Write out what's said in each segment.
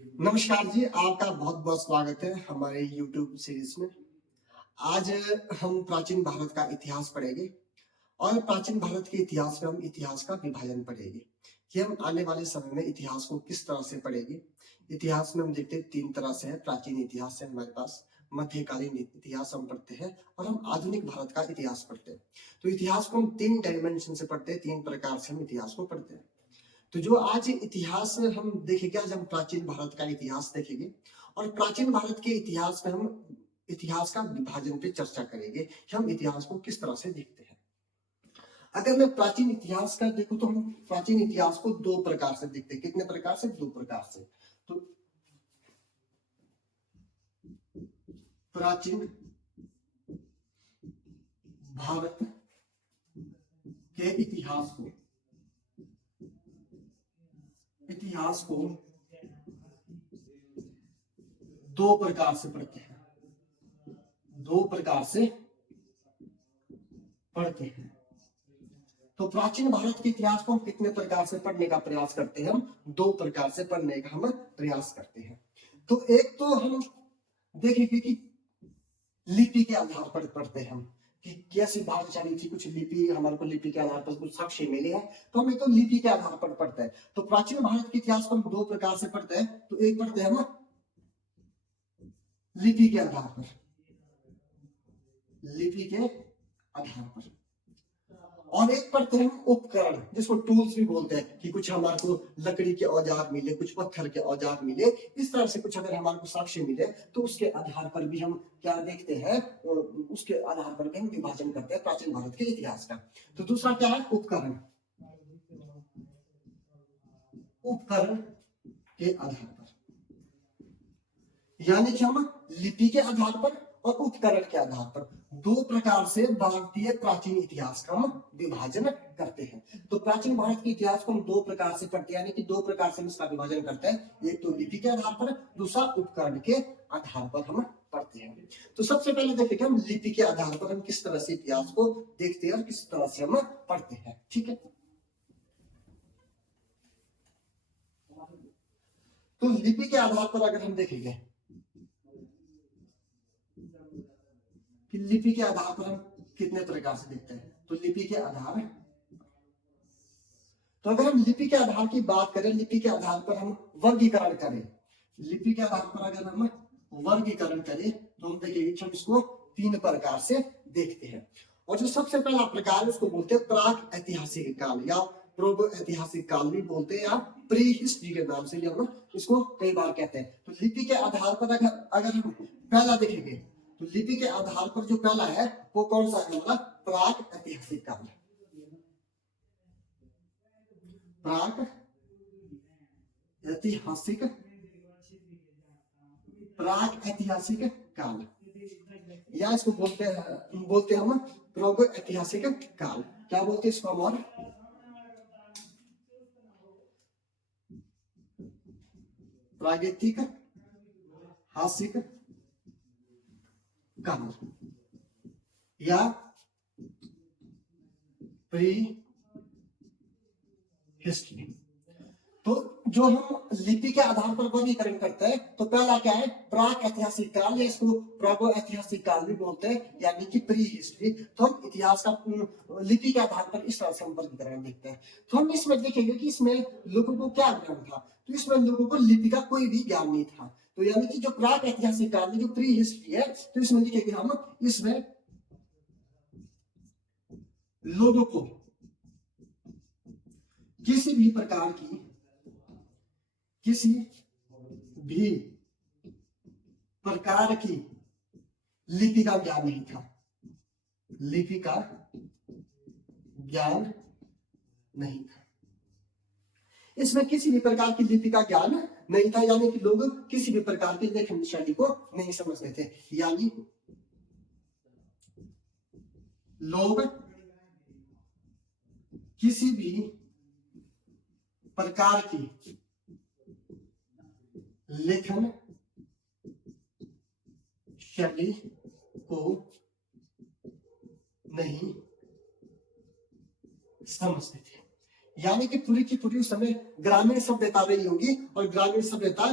नमस्कार जी, आपका बहुत बहुत स्वागत है हमारे YouTube सीरीज में। आज हम प्राचीन भारत का इतिहास पढ़ेंगे और प्राचीन भारत के इतिहास में हम इतिहास का विभाजन पढ़ेंगे कि हम आने वाले समय में इतिहास को किस तरह से पढ़ेंगे। इतिहास में हम देखते हैं तीन तरह से है। प्राचीन इतिहास है हमारे पास, मध्यकालीन इतिहास हम पढ़ते हैं और हम आधुनिक भारत का इतिहास पढ़ते हैं। तो इतिहास को हम तीन डायमेंशन से पढ़ते हैं, तीन प्रकार से हम इतिहास को पढ़ते हैं। तो जो आज इतिहास हम देखेंगे, आज हम प्राचीन भारत का इतिहास देखेंगे और प्राचीन भारत के इतिहास में हम इतिहास का विभाजन पे चर्चा करेंगे कि हम इतिहास को किस तरह से देखते हैं। अगर मैं प्राचीन इतिहास का देखूं तो हम प्राचीन इतिहास को दो प्रकार से देखते हैं। कितने प्रकार से? दो प्रकार से। तो प्राचीन भारत के इतिहास को दो प्रकार से पढ़ते हैं। दो प्रकार से पढ़ते हैं। तो प्राचीन भारत के इतिहास को हम कितने प्रकार से पढ़ने का प्रयास करते हैं? हम दो प्रकार से पढ़ने का हम प्रयास करते हैं। तो एक तो हम देखेंगे कि लिपि के आधार पर पढ़ते हैं हम कि कैसी भाषा चली थी। कुछ लिपि हमारे को लिपि के आधार पर कुछ साक्ष्य मिले हैं, तो हम एक तो लिपि के आधार पर पढ़ते हैं। तो प्राचीन भारत के इतिहास को हम दो प्रकार से पढ़ते हैं। तो एक पढ़ते हैं हम लिपि के आधार पर, लिपि के आधार पर, और एक पढ़ते हैं हम उपकरण, जिसको टूल्स भी बोलते हैं कि कुछ हमारे को लकड़ी के औजार मिले, कुछ पत्थर के औजार मिले, इस तरह से कुछ अगर हमारे को साक्ष्य मिले तो उसके आधार पर भी हम क्या देखते हैं, उसके आधार पर भी हम विभाजन करते हैं प्राचीन भारत के इतिहास का। तो दूसरा क्या है? उपकरण। उपकरण के आधार पर, यानी कि हम लिपि के आधार पर और उपकरण के आधार पर दो प्रकार से भारतीय प्राचीन इतिहास का हम विभाजन करते हैं। तो प्राचीन भारत के इतिहास को हम दो प्रकार से पढ़ते हैं, यानी कि दो प्रकार से इसका विभाजन करते हैं। एक तो लिपि के आधार पर, दूसरा उपकरण के आधार पर हम पढ़ते हैं। तो सबसे पहले देखिए कि हम लिपि के आधार पर हम किस तरह से इतिहास को देखते हैं और किस तरह से हम पढ़ते हैं। ठीक है, तो लिपि के आधार पर अगर हम देखेंगे कि लिपि के आधार पर हम कितने प्रकार से देखते हैं, तो लिपि के आधार, तो अगर हम लिपि के आधार की बात करें, लिपि के आधार पर हम वर्गीकरण करें, लिपि के आधार पर अगर हम वर्गीकरण करें तो हम देखेंगे कि हम इसको तीन प्रकार से देखते हैं। और जो सबसे पहला प्रकार है उसको बोलते हैं प्राक ऐतिहासिक काल, या पूर्व ऐतिहासिक काल भी बोलते हैं, या प्री हिस्ट्री के नाम से हम इसको कई बार कहते हैं। तो लिपि के आधार पर अगर हम पहला देखेंगे तो लिपि के आधार पर जो पहला है वो कौन सा है? हमारा प्राक ऐतिहासिक काल। प्राक ऐतिहासिक, प्राक ऐतिहासिक काल, या इसको बोलते हैं हम प्राग ऐतिहासिक काल। क्या बोलते हैं इसको हम? और प्रागैतिक हासिक काल या प्री हिस्ट्री। तो जो हम लिपि के आधार पर वर्गीकरण करते हैं तो पहला क्या है? प्राक ऐतिहासिक काल, या इसको प्रागो ऐतिहासिक काल भी बोलते हैं, यानी कि प्री हिस्ट्री। तो हम इतिहास का लिपि के आधार पर इस तरह से हम वर्गीकरण देखते हैं। तो हम इसमें देखेंगे कि इसमें लोगों को क्या ज्ञान था। तो इसमें लोगों को लिपि का कोई भी ज्ञान नहीं था। तो यानी कि जो प्राक ऐतिहासिक काल में जो प्री हिस्ट्री है, तो इसमें देखेंगे हम, इसमें लोगों को किसी भी प्रकार की, किसी भी प्रकार की लिपि का ज्ञान नहीं था। लिपि का ज्ञान नहीं था, इसमें किसी भी प्रकार की लिपि का ज्ञान नहीं था, यानी कि लोग किसी भी प्रकार की लेखन शैली को नहीं समझते थे। यानी लोग किसी भी प्रकार की लेखन शैली को नहीं समझते थे। यानी कि पूरी की पूरी उस समय ग्रामीण सभ्यता रही होगी, और ग्रामीण सभ्यता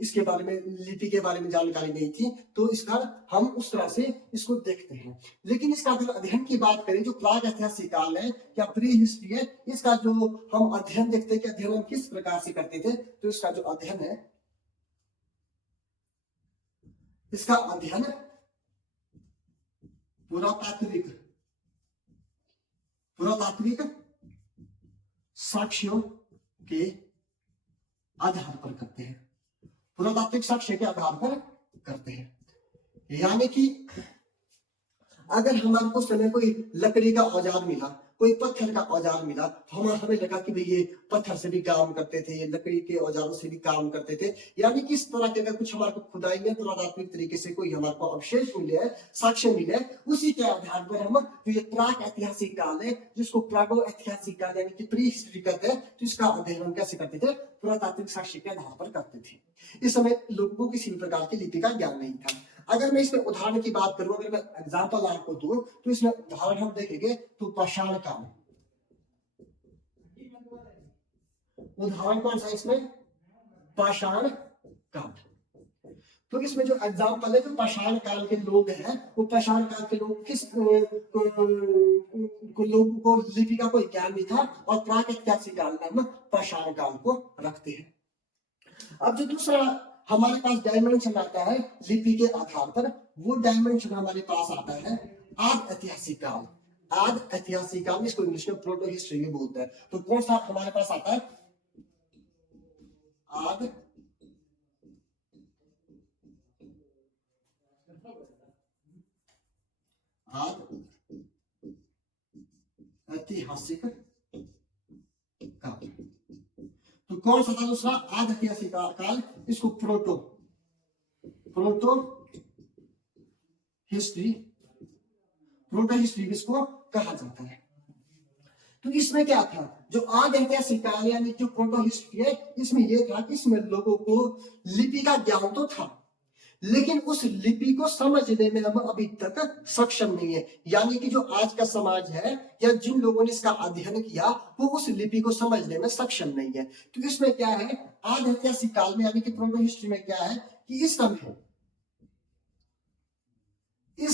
इसके बारे में, लिपि के बारे में जानकारी नहीं थी, तो इसका हम उस तरह से इसको देखते हैं। लेकिन इसका अगर अध्ययन की बात करें, जो प्राग ऐतिहासिक काल है या प्री हिस्ट्री है, इसका जो हम अध्ययन देखते हैं कि अध्ययन हम किस प्रकार से करते थे, तो इसका जो अध्ययन है, इसका अध्ययन पुरातात्विक साक्ष्यों के आधार पर करते हैं। पुरातात्विक साक्ष्य के आधार पर करते हैं, यानी कि अगर हमारे को समय कोई लकड़ी का औजार मिला, कोई पत्थर का औजार मिला, तो हमें लगा कि भाई ये पत्थर से भी काम करते थे, ये लकड़ी के औजारों से भी काम करते थे, यानी कि इस तरह के अगर कुछ हमारे को खुदाई में पुरातात्विक तरीके से कोई हमारे को अवशेष मिले है, साक्ष्य मिले, उसी के आधार पर हम जो ये प्राक ऐतिहासिक काल है, जिसको प्रागो ऐतिहासिक काल यानी कि प्री हिस्ट्री कहते हैं, तो इसका अध्ययन हम कैसे करते थे? पुरातात्विक साक्ष्य के आधार पर करते थे। इस समय लोगों को किसी भी प्रकार की लिपि का ज्ञान नहीं था। अगर मैं इसमें उदाहरण की बात करूं, अगर मैं एग्जाम्पल आपको दूं, तो इसमें उदाहरण हम देखेंगे तो पाषाण काल। उदाहरण कौन सा इसमें? पाषाण काल। तो इसमें जो एग्जाम्पल है, जो पाषाण काल के लोग हैं, वो पाषाण काल के लोग किस लोगों को लिपि का कोई ज्ञान नहीं था, और प्राक ऐतिहासिक काल में हम पाषाण काल को रखते हैं। अब जो दूसरा हमारे पास डायमेंशन आता है लिपि के आधार पर, वो डायमेंशन हमारे पास आता है आद ऐतिहासिक काल। आद ऐतिहासिक काल, इसको इंग्लिश में प्रोटो हिस्ट्री भी बोलते हैं। तो कौन सा हमारे पास आता है? आद ऐतिहासिक काल। तो कौन सा था दूसरा? आद ऐतिहासिक काल। इसको प्रोटो हिस्ट्री इसको कहा जाता है। तो इसमें क्या था? जो आद ऐतिहासिक काल यानी जो प्रोटो हिस्ट्री है, इसमें यह था कि इसमें लोगों को लिपि का ज्ञान तो था, लेकिन उस लिपि को समझने में हम अभी तक सक्षम नहीं है। यानी कि जो आज का समाज है या जिन लोगों ने इसका अध्ययन किया, वो उस लिपि को समझने में सक्षम नहीं है। तो इसमें क्या है? आद ऐतिहासिक काल में यानी कि प्रोटो हिस्ट्री में क्या है कि इस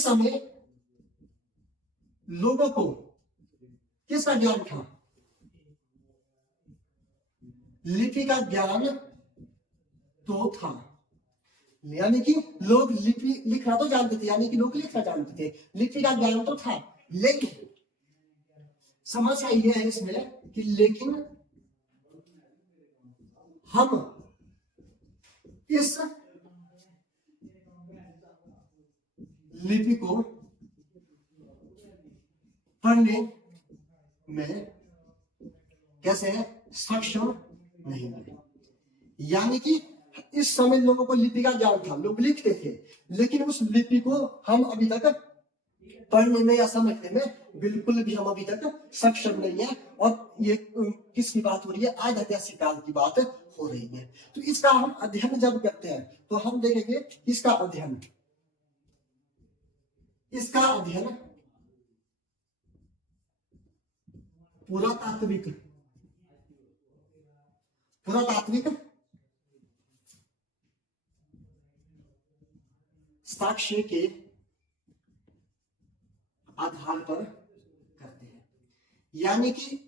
समय लोगों को किसका ज्ञान था? लिपि का ज्ञान तो था, यानी कि लोग लिपि लिखना तो जानते थे, यानी कि लोग लिखना जानते थे, लिपि का ज्ञान तो था। लेकिन समस्या यह है इसमें कि लेकिन हम इस लिपि को पढ़ने में कैसे सक्षम नहीं है। यानी कि इस समय लोगों को लिपि का ज्ञान था, लोग लिखते थे, लेकिन उस लिपि को हम अभी तक पढ़ने में या समझने में बिल्कुल भी हम अभी तक सक्षम नहीं है। और ये किसकी बात हो रही है? आज ऐतिहासिक काल की बात हो रही है। तो इसका हम अध्ययन जब करते हैं तो हम देखेंगे इसका अध्ययन पुरातात्विक साक्ष्य के आधार पर करते हैं। यानी कि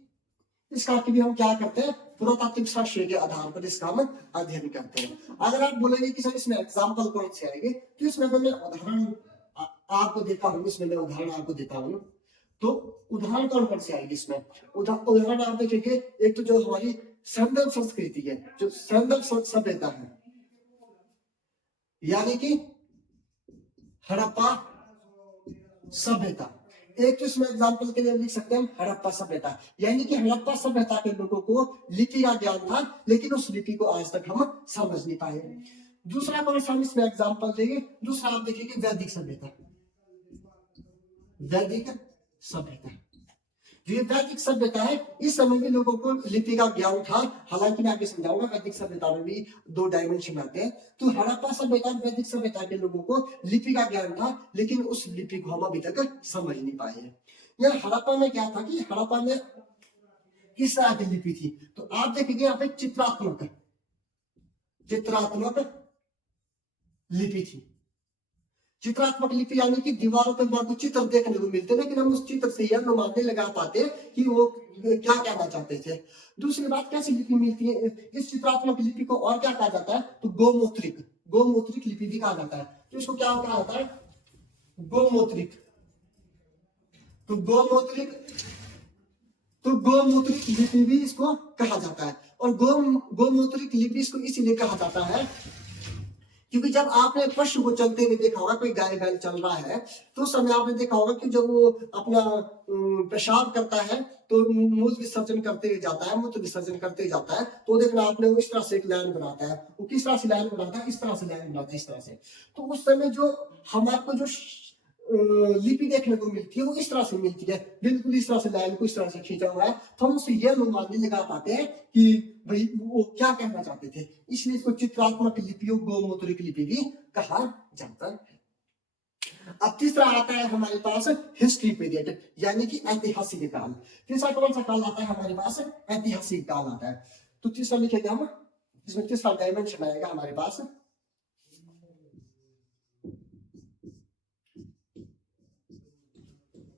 इसका भी हम क्या करते हैं? पुरातात्विक साक्ष्य के आधार पर इसका हम अध्ययन करते हैं। अगर आप बोलेंगे कि सर इसमें एग्जाम्पल कौन से आएंगे, तो इसमें मैं उदाहरण आपको देता हूं, इसमें मैं उदाहरण आपको देता हूं। तो उदाहरण कौन से आएंगे इसमें? उदाहरण आप देखेंगे, एक तो जो हमारी संदर्भ संस्कृति है, जो संदर्भ सभ्यता है, यानी कि हड़प्पा सभ्यता। एक तो इसमें एग्जाम्पल के लिए लिख सकते हैं हड़प्पा सभ्यता, यानी कि हड़प्पा सभ्यता के लोगों को लिपि का ज्ञान था, लेकिन उस लिपि को आज तक हम समझ नहीं पाए। दूसरा कौन सा हम इसमें एग्जाम्पल देंगे? दूसरा आप देखिए वैदिक सभ्यता। वैदिक सभ्यता, जो ये वैदिक सभ्यता है, इस समय में लोगों को लिपि का ज्ञान था। हालांकि मैं आगे समझाऊंगा वैदिक सभ्यता में भी दो डायमेंशन आते हैं। तो हड़प्पा सभ्यता, वैदिक सभ्यता के लोगों को लिपि का ज्ञान था, लेकिन उस लिपि को हम अभी तक समझ नहीं पाए हैं। यह हड़प्पा में क्या था कि हड़प्पा में किस तरह की लिपि थी? तो आप देखेंगे यहाँ पे चित्रात्मक लिपि थी। चित्रात्मक लिपि यानी कि दीवारों पर आपको चित्र देखने को मिलते, लेकिन हम उस चित्र से यह अनुमान नहीं लगा पाते कि वो क्या कहना चाहते थे। दूसरी बात, कैसी लिपि मिलती है इस चित्रात्मक लिपि को? और क्या कहा जाता है? तो गोमूत्रिक लिपि भी कहा जाता है। तो इसको क्या कहा जाता है? गोमूत्रिक। तो गोमूत्रिक लिपि भी इसको कहा जाता है। और गोमूत्रिक लिपि इसको इसीलिए कहा जाता है क्योंकि जब आपने पशु को चलते हुए देखा होगा, कोई गाय बैल चल रहा है, तो उस समय आपने देखा होगा कि जब वो अपना पेशाब करता है तो मूत्र विसर्जन करते हुए जाता है, तो देखना आपने वो इस तरह से एक लाइन बनाता है। वो किस तरह से लाइन बनाता है? इस तरह से लाइन बनाता है, इस तरह से। तो उस समय जो हमारे जो लिपि देखने को मिलती है वो इस तरह से मिलती है, बिल्कुल इस तरह से लाइन को इस तरह से खींचा हुआ है। तो हम उससे यह अनुमान नहीं लगा पाते हैं कि भाई वो क्या कहना चाहते थे, इसलिए इसको चित्रात्मक लिपि और गोमूत्रिक लिपि भी कहा जाता है। अब तीसरा आता है हमारे पास हिस्ट्री पीरियड, यानी कि ऐतिहासिक काल। तीसरा कौन सा काल आता है हमारे पास? ऐतिहासिक काल आता है। तो तीसरा लिखेगा हम, इसमें तीसरा डायमेंशन आएगा हमारे पास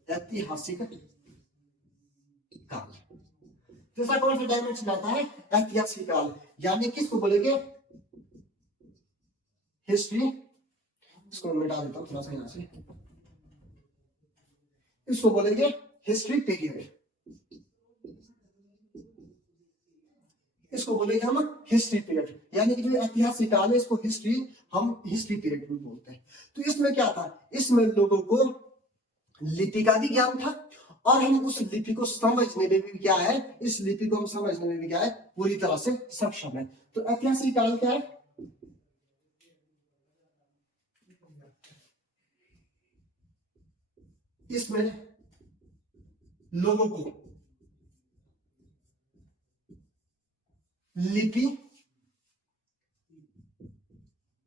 ऐतिहासिक काल। तीसरा कौन सा डायमेंशन आता है? ऐतिहासिक काल, यानी किसको बोलेंगे? हिस्ट्री। इसको मिटा देता हूं थोड़ा सा यहां से। इसको बोलेंगे हिस्ट्री पीरियड, इसको बोलेंगे हम हिस्ट्री पीरियड, यानी कि जो ऐतिहासिक काल है इसको हम हिस्ट्री पीरियड भी बोलते हैं। तो इसमें क्या था? इसमें लोगों को लिपि का भी ज्ञान था और हम उस लिपि को समझने में भी क्या है, इस लिपि को हम समझने में भी क्या है, पूरी तरह से सक्षम है। तो ऐतिहासिक काल क्या है? इसमें लोगों को लिपि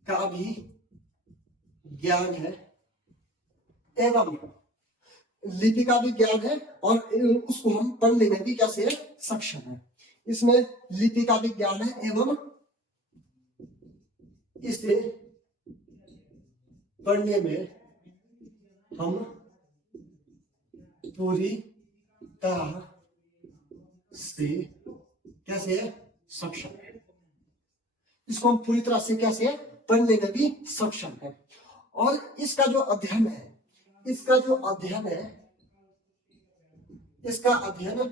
का भी ज्ञान है एवं लिपि का भी ज्ञान है और उसको हम पढ़ने में भी कैसे सक्षम है। इसमें लिपि का भी ज्ञान है एवं इसे पढ़ने में हम पूरी तरह से कैसे सक्षम है। इसको हम पूरी तरह से कैसे पढ़ने में भी सक्षम है। और इसका जो अध्ययन है, इसका अध्ययन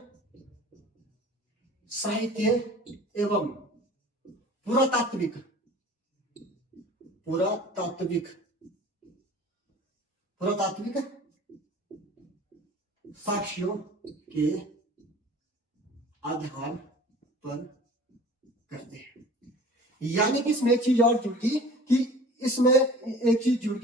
साहित्य एवं पुरातात्विक साक्ष्यों के आधार पर करते हैं। यानी कि इसमें एक चीज और जुड़ गई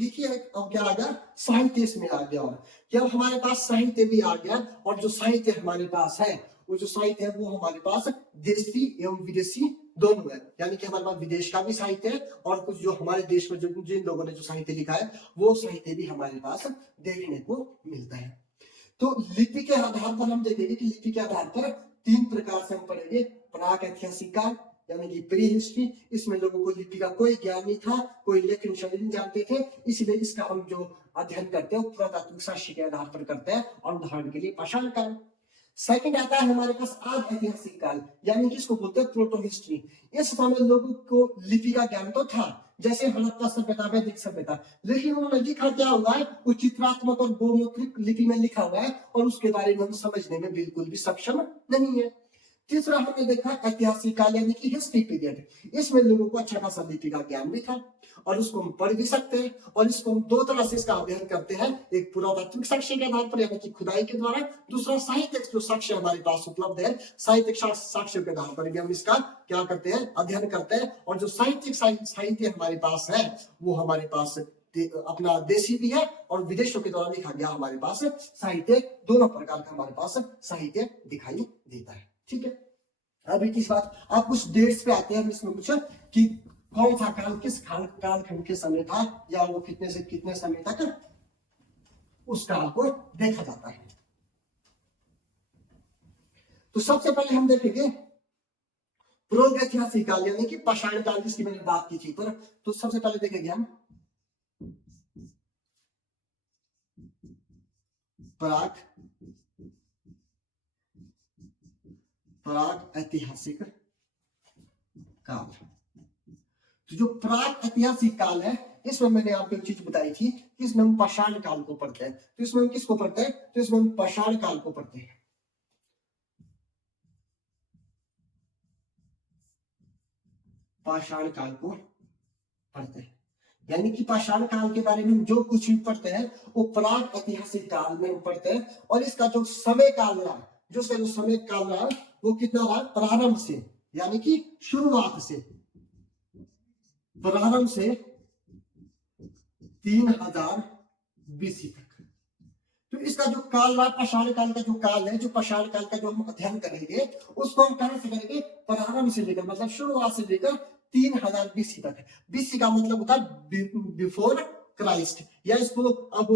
कि अब क्या आ गया? साहित्य इसमें आ गया। और कि अब हमारे पास साहित्य भी आ गया और जो साहित्य हमारे पास है वो हमारे पास देशी एवं विदेशी दोनों है। यानी कि हमारे पास विदेश का भी साहित्य है और कुछ जो हमारे देश में जिन लोगों ने जो साहित्य लिखा है वो साहित्य भी हमारे पास देखने को मिलता है। तो लिपि के आधार पर हम देखेंगे कि लिपि के आधार पर 3 प्रकार से हम पढ़ेंगे। प्राक ऐतिहासिक काल यानी कि प्री हिस्ट्री, इसमें लोगों को लिपि का कोई ज्ञान नहीं था, कोई लेखन शैली नहीं जानते थे, इसलिए इसका हम जो अध्ययन करते हैं वो पुरातात्विक साक्ष्य के आधार पर करते हैं। और उदाहरण के लिए पाषाण काल। सेकंड आता है हमारे पास आद ऐतिहासिक काल, यानी कि इसको बोलते हैं प्रोटो हिस्ट्री। इस समय लोगों को लिपि का ज्ञान तो था, जैसे हड़प्पा सभ्यता, वैदिक सभ्यता, लेकिन उन्होंने लिखा क्या हुआ है? वो चित्रात्मक और गोमुद्रिक लिपि में लिखा हुआ है और उसके बारे में हम समझने में बिल्कुल भी सक्षम नहीं है। तीसरा हमने देखा ऐतिहासिक काल यानी कि हिस्ट्री पीरियड। इसमें लोगों को अच्छा खासा लिपि का ज्ञान भी था और उसको हम पढ़ भी सकते हैं और इसको हम 2 तरह से इसका अध्ययन करते हैं। एक पुरातात्विक साक्ष्य के आधार पर यानी कि खुदाई के द्वारा, दूसरा साहित्यिक जो साक्ष्य हमारे पास उपलब्ध है, साहित्यिक साक्ष्य के आधार पर भी हम इसका क्या करते हैं? अध्ययन करते हैं। और जो साहित्यिक साहित्य हमारे पास है वो हमारे पास अपना देशी भी है और विदेशों के द्वारा लिखा गया हमारे पास साहित्य, दोनों प्रकार का हमारे पास साहित्य दिखाई देता है। ठीक है, अभी किस बात आप कुछ डेट्स पे आते हैं इसमें कुछ कि कौन सा काल किस कालखंड के समय था या वो कितने से कितने समय तक उस काल को देखा जाता है। तो सबसे पहले हम देखेंगे प्रागैतिहासिक काल यानी कि पाषाण काल जिसकी मैंने बात की थी पर। तो सबसे पहले देखेंगे हम प्राग ऐतिहासिक काल। तो जो प्राग ऐतिहासिक काल है इसमें मैंने आपको एक चीज बताई थी कि इसमें हम पाषाण काल को पढ़ते हैं। तो इसमें हम किसको पढ़ते हैं? तो इसमें हम पाषाण काल को पढ़ते हैं। पाषाण काल को पढ़ते हैं यानी कि पाषाण काल के बारे में जो कुछ भी पढ़ते हैं वो प्राग ऐतिहासिक काल में पढ़ते हैं। और इसका जो समय काल रहा, जो समय काल रहा वो कितना रहा? प्रारंभ से यानी कि शुरुआत से, प्रारंभ से 3000 बीसी तक। तो इसका जो काल रहा, पाषाण काल का जो काल है, जो पाषाण काल का जो हम अध्ययन करेंगे उसको हम कहां से करेंगे? प्रारंभ से लेकर मतलब शुरुआत से लेकर 3000 बीसी तक। बीसी का मतलब होता है बिफोर क्राइस्ट, या इसको अब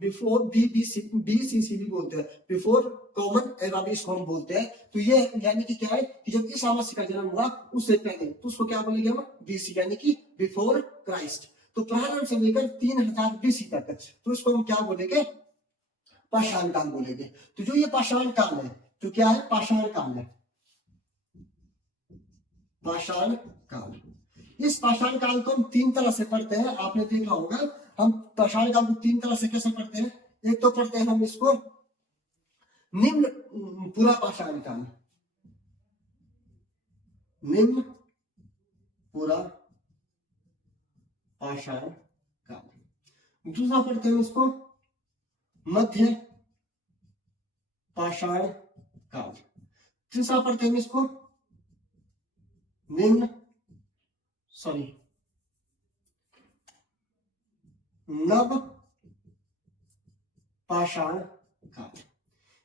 बिफोर बीसीसी भी बोलते हैं, बिफोर कॉमन एरा भी इसको हम बोलते हैं। तो ये यानी कि क्या है कि जब ईसा मसीह का जन्म हुआ उससे पहले, तो उसको क्या बोलेंगे हम? बीसी यानी कि बिफोर क्राइस्ट। तो प्रारंभ से लेकर 3000 बीसी तक, तो इसको हम क्या बोलेंगे? पाषाण काल बोलेंगे। तो जो ये पाषाण काल है, जो क्या है? पाषाण काल है, पाषाण काल। इस पाषाण काल को हम 3 तरह से पढ़ते हैं, आपने देखा होगा। हम पाषाण काल को 3 तरह से कैसे पढ़ते हैं? एक तो पढ़ते हैं हम इसको निम्न पूरा पाषाण काल, निम्न पूरा पाषाण काल। दूसरा पढ़ते हैं इसको मध्य पाषाण काल। तीसरा पढ़ते हैं इसको नव पाषाण काल।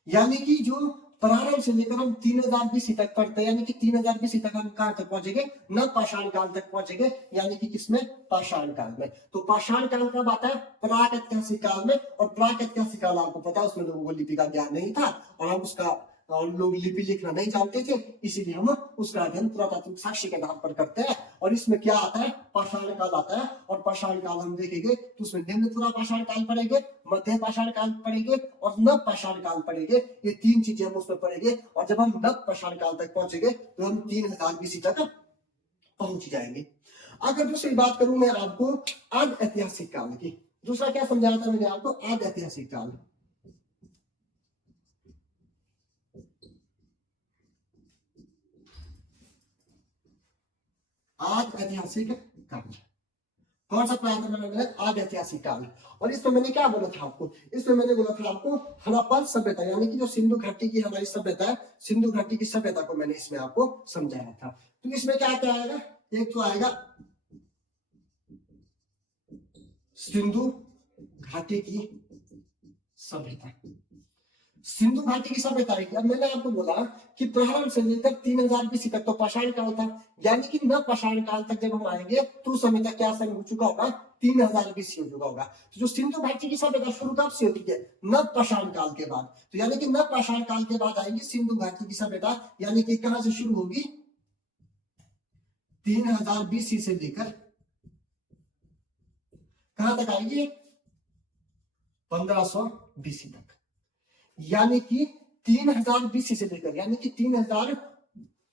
यानी कि जो प्रारंभ से लेकर हम 3000 बीसी तक पढ़ते हैं, यानी कि 3000 बीसी तक हम कहां तक पहुंचेंगे? नव पाषाण काल तक पहुंचेंगे, यानी कि किसमें? पाषाण काल में। तो पाषाण काल कब आता है? प्राग ऐतिहासिक काल में। और प्राग ऐतिहासिक काल आपको पता है उसमें लोगों को लिपि का ज्ञान नहीं था और हम उसका और लोग लिपि लिखना नहीं जानते थे, इसीलिए हम उसका अध्ययन पुरातात्विक साक्ष्य के आधार पर करते हैं। और इसमें क्या आता है? पाषाण काल आता है। और पाषाण काल हम देखेंगे तो उसमें निम्न पूरा पाषाण काल पढ़ेंगे, मध्य पाषाण काल पढ़ेंगे और नव पाषाण काल पढ़ेंगे। ये 3 चीजें हम उसमें पढ़ेंगे। और जब हम नव पाषाण काल तक पहुंचेंगे तो हम 3000 बीसी तक पहुंच जाएंगे। अगर दूसरी बात करूं मैं आपको आद ऐतिहासिक काल की, दूसरा क्या समझाया था मैंने आपको? आद ऐतिहासिक काल। आद ऐतिहासिक काल कौन सा पढ़ाया था मैंने? आद ऐतिहासिक काल। और इसमें मैंने क्या बोला था आपको? इसमें मैंने बोला था आपको हड़प्पन सभ्यता, यानी कि जो सिंधु घाटी की हमारी सभ्यता है, सिंधु घाटी की सभ्यता को मैंने इसमें आपको समझाया था। तो इसमें क्या क्या आएगा? एक तो आएगा सिंधु घाटी की सभ्यता। सिंधु घाटी की सभ्यता है। अब मैंने आपको बोला कि प्रारंभ से लेकर 3000 बीसी तक तो पाषाण काल था, यानी कि नव पाषाण काल तक जब हम आएंगे तो उस समय तक क्या समय हो चुका होगा? 3000 बीसी हो चुका होगा। तो जो सिंधु घाटी की सभ्यता शुरू कब से होती है? नव पाषाण काल के बाद। तो यानी कि नव पाषाण काल के बाद आएगी सिंधु घाटी की सभ्यता, यानी कि कहां से शुरू होगी? 3000 बीसी से लेकर कहां तक आएगी? 1500 बीसी तक। यानी कि 3000 बीसी से लेकर, यानी कि 3000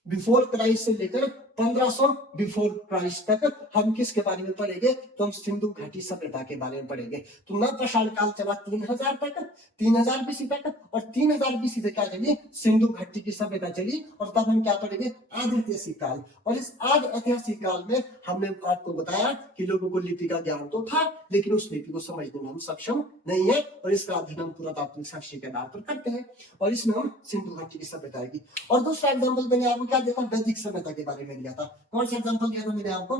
बिफोर क्राइस्ट से लेकर 1500 बिफोर क्राइस्ट तक हम किसके बारे में पढ़ेंगे? तो हम सिंधु घाटी सभ्यता के बारे में पढ़ेंगे। तो नव पाषाण काल चला 3000 तक, 3000 बीसी तक, और 3000 बीसी से क्या चली? सिंधु घाटी की सभ्यता चली। और तब हम क्या पढ़ेंगे? आदि ऐतिहासिक काल। और इस आदि ऐतिहासिक काल में हमने आपको बताया कि लोगों को लिपि का ज्ञान तो था, लेकिन उस लिपि को समझने में हम सक्षम नहीं है, और इसका अध्ययन हम पुरातात्विक साक्ष्य के आधार पर करते हैं। और इसमें हम सिंधु घाटी की सभ्यता आएगी। और दूसरा एग्जाम्पल मैंने आपको क्या दिया था? वैदिक सभ्यता के बारे में दिया था। कौन सा एग्जाम्पल दिया था मैंने आपको?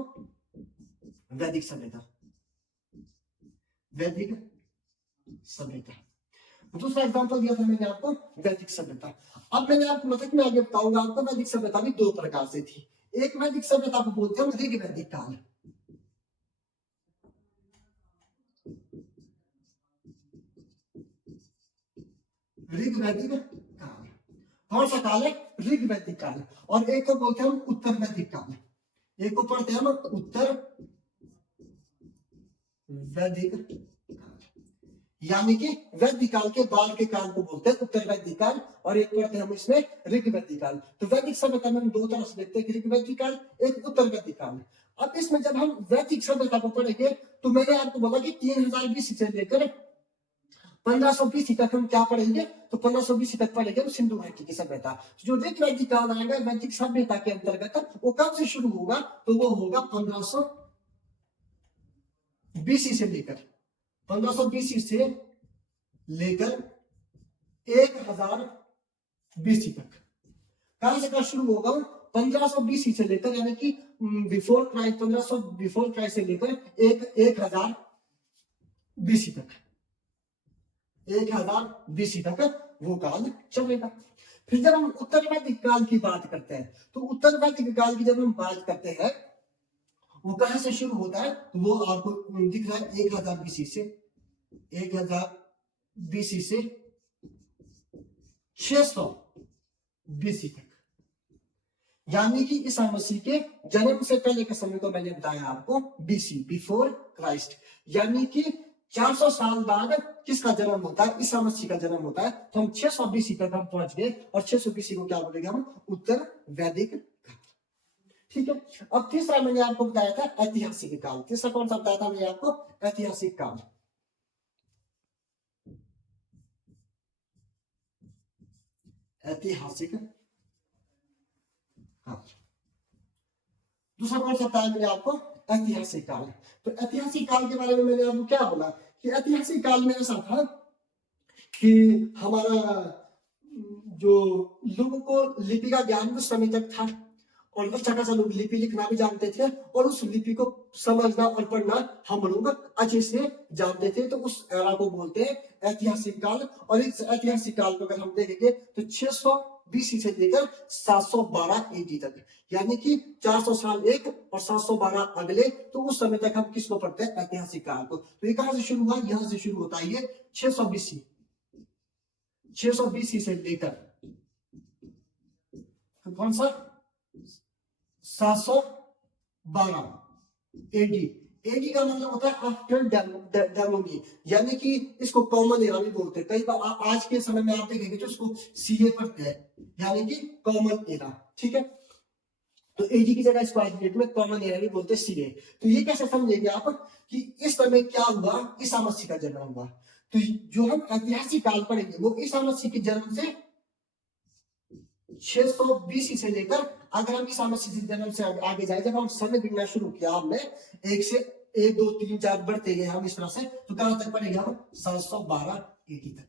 वैदिक सभ्यता, वैदिक सभ्यता। दूसरा एग्जाम्पल दिया था मैंने आपको वैदिक सभ्यता। अब मैंने आपको मतलब मैं आगे बताऊंगा आपको, वैदिक सभ्यता भी 2 प्रकार से थी। एक वैदिक सभ्यता को बोलते हैं ऋग वैदिक काल, ऋग वैदिक काल। कौन सा काल है? ऋग वैदिक काल। और एक को बोलते हैं हम उत्तर वैदिक काल, एक को पढ़ते हैं हम उत्तर वैदिक काल, यानी कि वैदिक काल के बाद के काल को बोलते हैं उत्तर वैदिक काल, और एक पढ़ते हैं हम इसमें ऋग वैदिक काल। तो वैदिक सभ्यता में हम दो तरह से देखते हैं, ऋग वैदिक काल, एक उत्तर वैदिक काल। अब इसमें जब हम वैदिक सभ्यता को पढ़ेंगे तो मैंने आपको बोला कि 3000 BC से लेकर 1500 BC तक हम क्या पढ़ेंगे? तो 1500 BC तक पढ़ेंगे हम सिंधु घाटी की सभ्यता। जो ऋग वैदिक काल आएगा वैदिक सभ्यता के अंतर्गत, वो कब से शुरू होगा? तो वो होगा 1500 BC से लेकर 1500 BC से लेकर 1000 BC तक। कहां से कहां शुरू होगा? 1500 BC से लेकर, यानी कि बिफोर क्राइस्ट, 1500 बिफोर क्राइस्ट से लेकर 1000 BC तक, 1000 BC तक वो काल चलेगा। फिर जब हम उत्तर वैदिक काल की बात करते हैं, तो उत्तर वैदिक काल की जब हम बात करते हैं, वो कहां से शुरू होता है? वो आपको दिख रहा है 1000 BC से, 1000 BC से 600 BC तक, यानी कि ईसा मसीह के जन्म से पहले के समय को मैंने बताया आपको BC, बिफोर क्राइस्ट, यानी कि 400 साल बाद किसका जन्म होता है? ईसा मसीह का जन्म होता है। तो हम 600 BC तक हम पहुंच गए, और 600 BC को क्या बोलेंगे हम? उत्तर वैदिक काल। ठीक है। अब तीसरा मैंने आपको बताया था ऐतिहासिक काल। तीसरा कौन सा बताया था मैंने आपको? ऐतिहासिक काल। ऐतिहासिक काल। दूसरा कौन सा बताया मैंने आपको? ऐतिहासिक काल। तो ऐतिहासिक काल के बारे में मैंने आपको क्या बोला कि ऐतिहासिक काल में ऐसा था कि हमारा जो लोगों को लिपि का ज्ञान कुछ समय तक था, और अच्छा खासा लोग लिपि लिखना भी जानते थे, और उस लिपि को समझना और पढ़ना हम लोग अच्छे से जानते थे। तो उस एरा को बोलते हैं ऐतिहासिक काल। और इस ऐतिहासिक काल को अगर हम देखेंगे तो 600 BC से लेकर 712 AD तक, यानी कि 400 साल एक और 712 अगले। तो उस समय तक हम किसको पढ़ते हैं? ऐतिहासिक काल को। तो ये कहां से शुरू हुआ? यहां से शुरू होता है ये 600 BC, 600 BC से लेकर कौन सा? 712 AD। एडी का मतलब होता है आफ्टर डेमोनी, यानी कि इसको कॉमन एरा भी बोलते हैं। कई बार आज के समय में आप देखेंगे तो इसको सीए पढ़ते हैं, यानी कि कॉमन एरा। ठीक है। तो एडी की जगह इसको आज डेट में कॉमन एरा भी बोलते हैं, सीए। तो ये कैसे समझेंगे आप कि इस समय क्या हुआ? ईसा मसीह का जन्म हुआ। तो जो हम ऐतिहासिक काल पढ़ेंगे वो ईसा मसीह के जन्म से 600 BC से लेकर, अगर हम ईसा मसीह के जन्म से आगे जाए, जब हम समय गिनना शुरू किया हमने, एक से 1 2 3 4 बढ़ते गए हम इस तरह से, तो कहां तक पढ़ेंगे हम? 712 AD तक,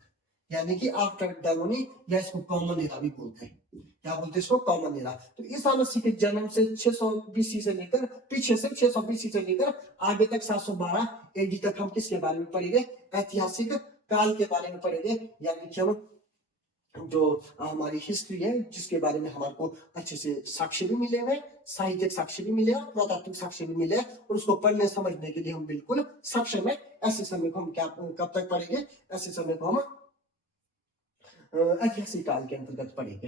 यानी कि आफ्टर डेमोनी, या इसको कॉमन एरा भी बोलते हैं। क्या बोलते हैं इसको? Common era. तो ईसा मसीह के जन्म से 600 BC से लेकर, पीछे से 600 BC से लेकर आगे तक 712 AD तक हम किसके बारे में पढ़ेंगे? ऐतिहासिक काल के बारे में पढ़ेंगे, यानी कि हम जो हमारी हिस्ट्री है, जिसके बारे में हमारे को अच्छे से साक्ष्य भी मिले हुए, साहित्यिक साक्ष्य भी मिले, पुरातात्विक साक्ष्य भी मिले, और उसको पढ़ने समझने के लिए हम बिल्कुल सक्षम है। ऐसे समय को हम क्या कब तक पढ़ेंगे? ऐसे समय को हम ऐतिहासिक काल के अंतर्गत पढ़ेंगे।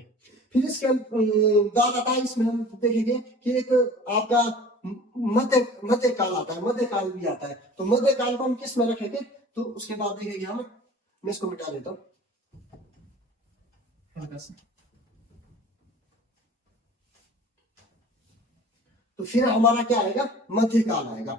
फिर इसके बाद आता है, इसमें हम देखेंगे कि एक आपका मध्य काल आता है, मध्य काल भी आता है। तो मध्य काल को हम किस में रखेंगे? तो उसके बाद देखेंगे हम, मैं इसको मिटा देता हूं। तो फिर हमारा क्या आएगा? मध्यकाल आएगा।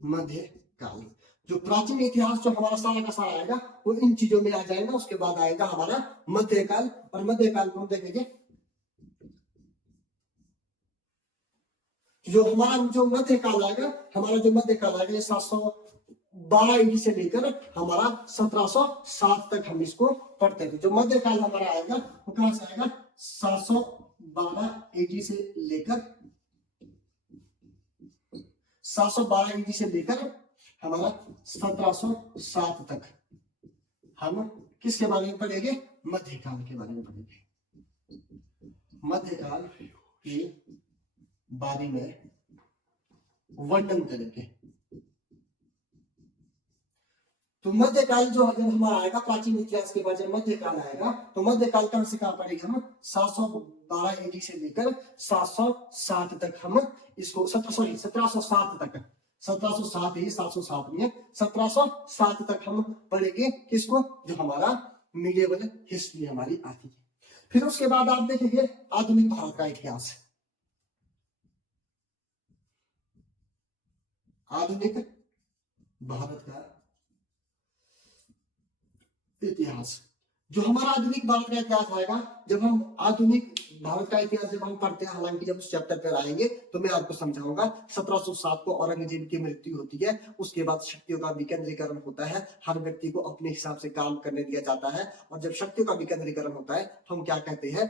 मध्यकाल, जो प्राचीन इतिहास जो हमारा सारा का सारा आएगा वो इन चीजों में आ जाएगा। उसके बाद आएगा हमारा मध्यकाल, और मध्यकाल को हम देखेंगे, जो हमारा जो मध्यकाल आएगा, हमारा जो मध्यकाल आएगा ये 712 AD से लेकर हमारा 1707 तक हम इसको पढ़ते हैं। जो मध्यकाल हमारा आएगा वो कहां से आएगा? 712 AD से लेकर 712 AD से लेकर हमारा 1707 तक हम किसके बारे में पढ़ेंगे? मध्यकाल के बारे में पढ़ेंगे। मध्यकाल के बारे में वर्णन करेंगे। तो मध्यकाल जो जब हमारा आएगा प्राचीन इतिहास के बाद जब मध्यकाल आएगा तो मध्यकाल कहां से कहां पड़ेगा हम 712 एडी से लेकर 707 तक हम इसको 1707 तक 1707 ही 707 नहीं है 1707 तक हम पढ़ेंगे किसको जो हमारा मिडिएवल हिस्ट्री हमारी आती है। फिर उसके बाद आप देखेंगे आधुनिक भारत का इतिहास। आधुनिक भारत का इतिहास जो हमारा आधुनिक भारत का इतिहास आएगा जब हम आधुनिक भारत का इतिहास जब हम पढ़ते हैं, हालांकि जब उस चैप्टर पर आएंगे तो मैं आपको समझाऊंगा। 1707 को औरंगजेब की मृत्यु होती है, उसके बाद शक्तियों का विकेंद्रीकरण होता है, हर व्यक्ति को अपने हिसाब से काम करने दिया जाता है। और जब शक्तियों का विकेंद्रीकरण होता है हम क्या कहते हैं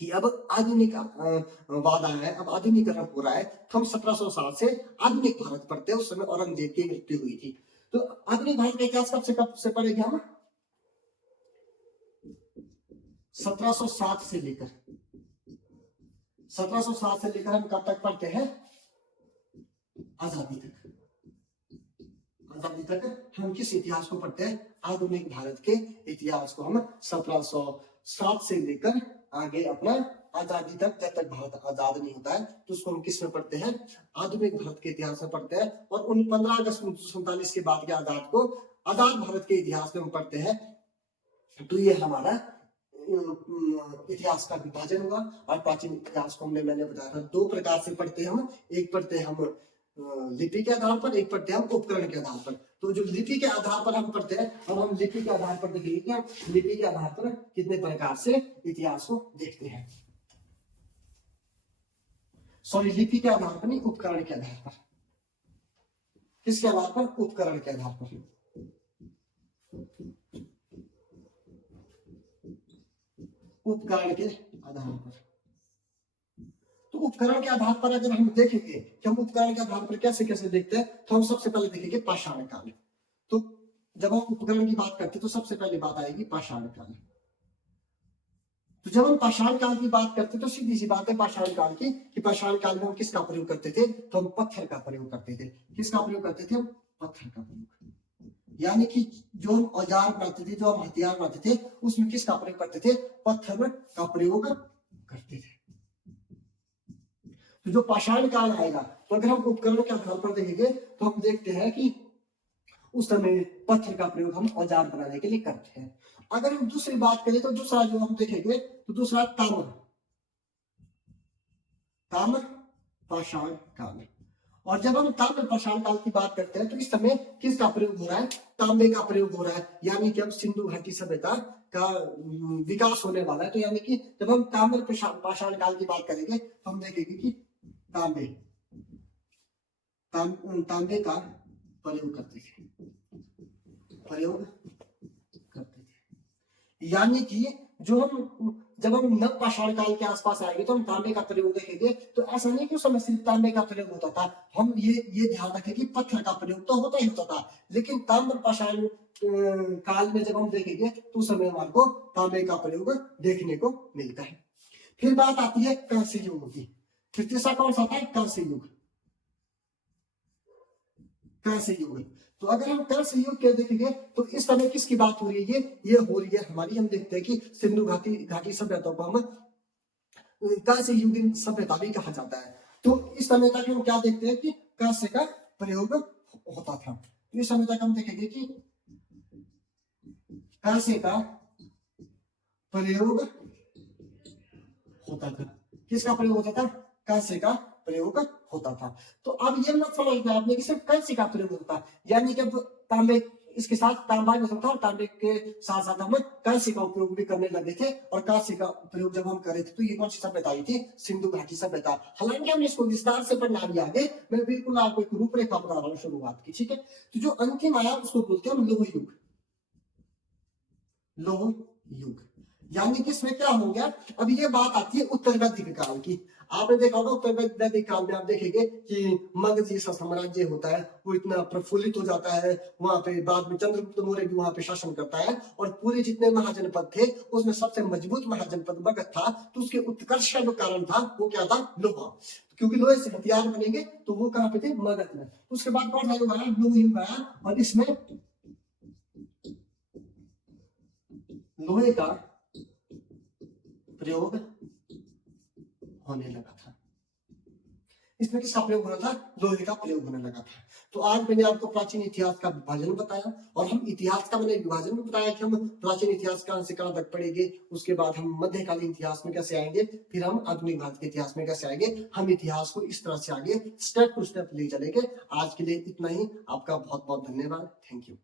कि अब आधुनिक वाद आया है, अब आधुनिकीकरण हो रहा है। तो हम 1707 से आधुनिक भारत पढ़ते हैं, उस समय औरंगजेब की मृत्यु हुई थी। तो आधुनिक भारत का इतिहास कब से पढ़ेंगे हम 1707 से लेकर 1707 से लेकर हम कब तक पढ़ते हैं आजादी तक। आजादी तक हम किस इतिहास को पढ़ते हैं आधुनिक भारत के इतिहास को हम 1707 से लेकर आगे अपना आजादी तक, जब तक भारत आजाद नहीं होता है तो उसको हम किस में पढ़ते हैं आधुनिक भारत के इतिहास में पढ़ते हैं। और उन 15 अगस्त 1947 के बाद के आजाद को आजाद भारत के इतिहास में हम पढ़ते हैं। तो ये हमारा इतिहास का विभाजन हुआ। और प्राचीन इतिहास को मैंने बताया था दो प्रकार से पढ़ते हैं हम, एक पढ़ते हैं हम लिपि के आधार पर, एक पढ़ते हैं हम उपकरण के आधार पर। तो जो लिपि के आधार पर हम पढ़ते हैं, अब हम लिपि के आधार पर देखेंगे कि हम लिपि के आधार पर कितने प्रकार से इतिहास को देखते हैं। सॉरी, लिपि के आधार पर नहीं, उपकरण के आधार पर। किसके आधार पर? उपकरण के आधार पर। उपकरण के आधार पर। तो उपकरण के आधार पर अगर हम देखेंगे कि हम उपकरण के आधार पर कैसे कैसे देखते हैं, तो हम सबसे पहले देखेंगे पाषाण काल। तो जब हम उपकरण की बात करते हैं तो सबसे पहले बात आएगी पाषाण काल। तो जब हम पाषाण काल की बात करते हैं तो सीधी सी बात है पाषाण काल की कि पाषाण काल में हम किसका प्रयोग करते थे? तो हम पत्थर का प्रयोग करते थे। किसका प्रयोग करते थे? हम पत्थर का प्रयोग। यानी कि जो हम औजार बनाते थे, जो हम हथियार बनाते थे, उसमें किसका प्रयोग करते थे? पत्थर का प्रयोग करते थे। तो जो पाषाण काल आएगा तो अगर हम उपकरण के आधार पर देखेंगे तो हम देखते हैं कि उस समय पत्थर का प्रयोग हम औजार बनाने के लिए करते हैं। अगर हम दूसरी बात करें तो दूसरा जो हम देखेंगे तो दूसरा ताम्र। ताम्र पाषाण काल। और जब हम ताम्र पाषाण काल की बात करते हैं तो इस समय किसका प्रयोग हो रहा है? तांबे का प्रयोग हो रहा है। यानी कि अब सिंधु घाटी सभ्यता का विकास होने वाला है। तो यानी कि जब हम ताम्र पाषाण काल की बात करेंगे तो हम देखेंगे कि तांबे का प्रयोग करते थे। यानी कि जो हम जब हम नव पाषाण काल के आसपास आएंगे तो हम तांबे का प्रयोग देखेंगे। तो ऐसा नहीं कि उस समय सिर्फ तांबे का प्रयोग होता था, हम ये ध्यान रखें कि पत्थर का प्रयोग तो होता ही होता था, लेकिन ताम्र पाषाण काल में जब हम देखेंगे तो उस समय हमारे को तांबे का प्रयोग देखने को मिलता है। फिर बात आती है कांस्य युग की। फिर तीसरा कौन सा आता है? कांस्य युग। कांस्य युग। तो अगर हम कांस्य युग के देखेंगे तो इस समय किसकी बात हो रही है? ये हो रही है हमारी, हम देखते हैं कि सिंधु घाटी सभ्यता को हम कांस्य युगीन सभ्यता भी कहा जाता है। तो इस समय तक हम क्या देखते हैं कि कांस्य का प्रयोग होता था। तो इस समय तक हम देखेंगे कि कांस्य का प्रयोग होता था। किसका प्रयोग होता था? कांस्य का प्रयोग होता था। तो अब ये मत समझना आपने कि सिर्फ कांस्य का प्रयोग होता, यानी कि तांबे इसके साथ तांबा भी होता और तांबे के साथ साथ हम कांस्य का उपयोग भी करने लगे थे। और कांस्य का प्रयोग जब हम करे थे तो ये कौन सी सभ्यता आई थी? सिंधु घाटी सभ्यता। हालांकि हमने इसको विस्तार से पढ़ना भी आगे, मैं बिल्कुल आपको एक रूपरेखा बता रहा हूँ शुरुआत की, ठीक है। तो जो अंतिम आया उसको बोलते हैं हम लौह युग। लौह युग यानी कि इसमें क्या हो गया? अब ये बात आती है उत्तर वैदिक काल की। आपने देखा होगा उत्तर वैदिक काल में आप देखेंगे कि मगध जैसा साम्राज्य होता है वो इतना प्रफुल्लित हो जाता है। वहां पे बाद में चंद्रगुप्त मौर्य भी वहां पे शासन करता है और पूरे जितने महाजनपद थे उसमें सबसे मजबूत महाजनपद मगध था। तो उसके उत्कर्ष का जो कारण था वो क्या था? लोहा। क्योंकि लोहे से हथियार बनेंगे तो वो कहां पे थे? मगध में। उसके बाद कौन सा युग आया? लौह युग आया। और इसमें लोहे का प्रयोग होने लगा था। इसमें किसका प्रयोग होना था? लोहे का प्रयोग होने लगा था। तो आज मैंने आपको प्राचीन इतिहास का विभाजन बताया, और हम इतिहास का मैंने विभाजन में बताया कि हम प्राचीन इतिहास कहां से कहां तक पढ़ेंगे, उसके बाद हम मध्यकालीन इतिहास में कैसे आएंगे, फिर हम आधुनिक भारत के इतिहास में कैसे आएंगे। हम इतिहास को इस तरह से आगे स्टेप टू स्टेप ले चलेंगे। आज के लिए इतना ही। आपका बहुत बहुत धन्यवाद। Thank you.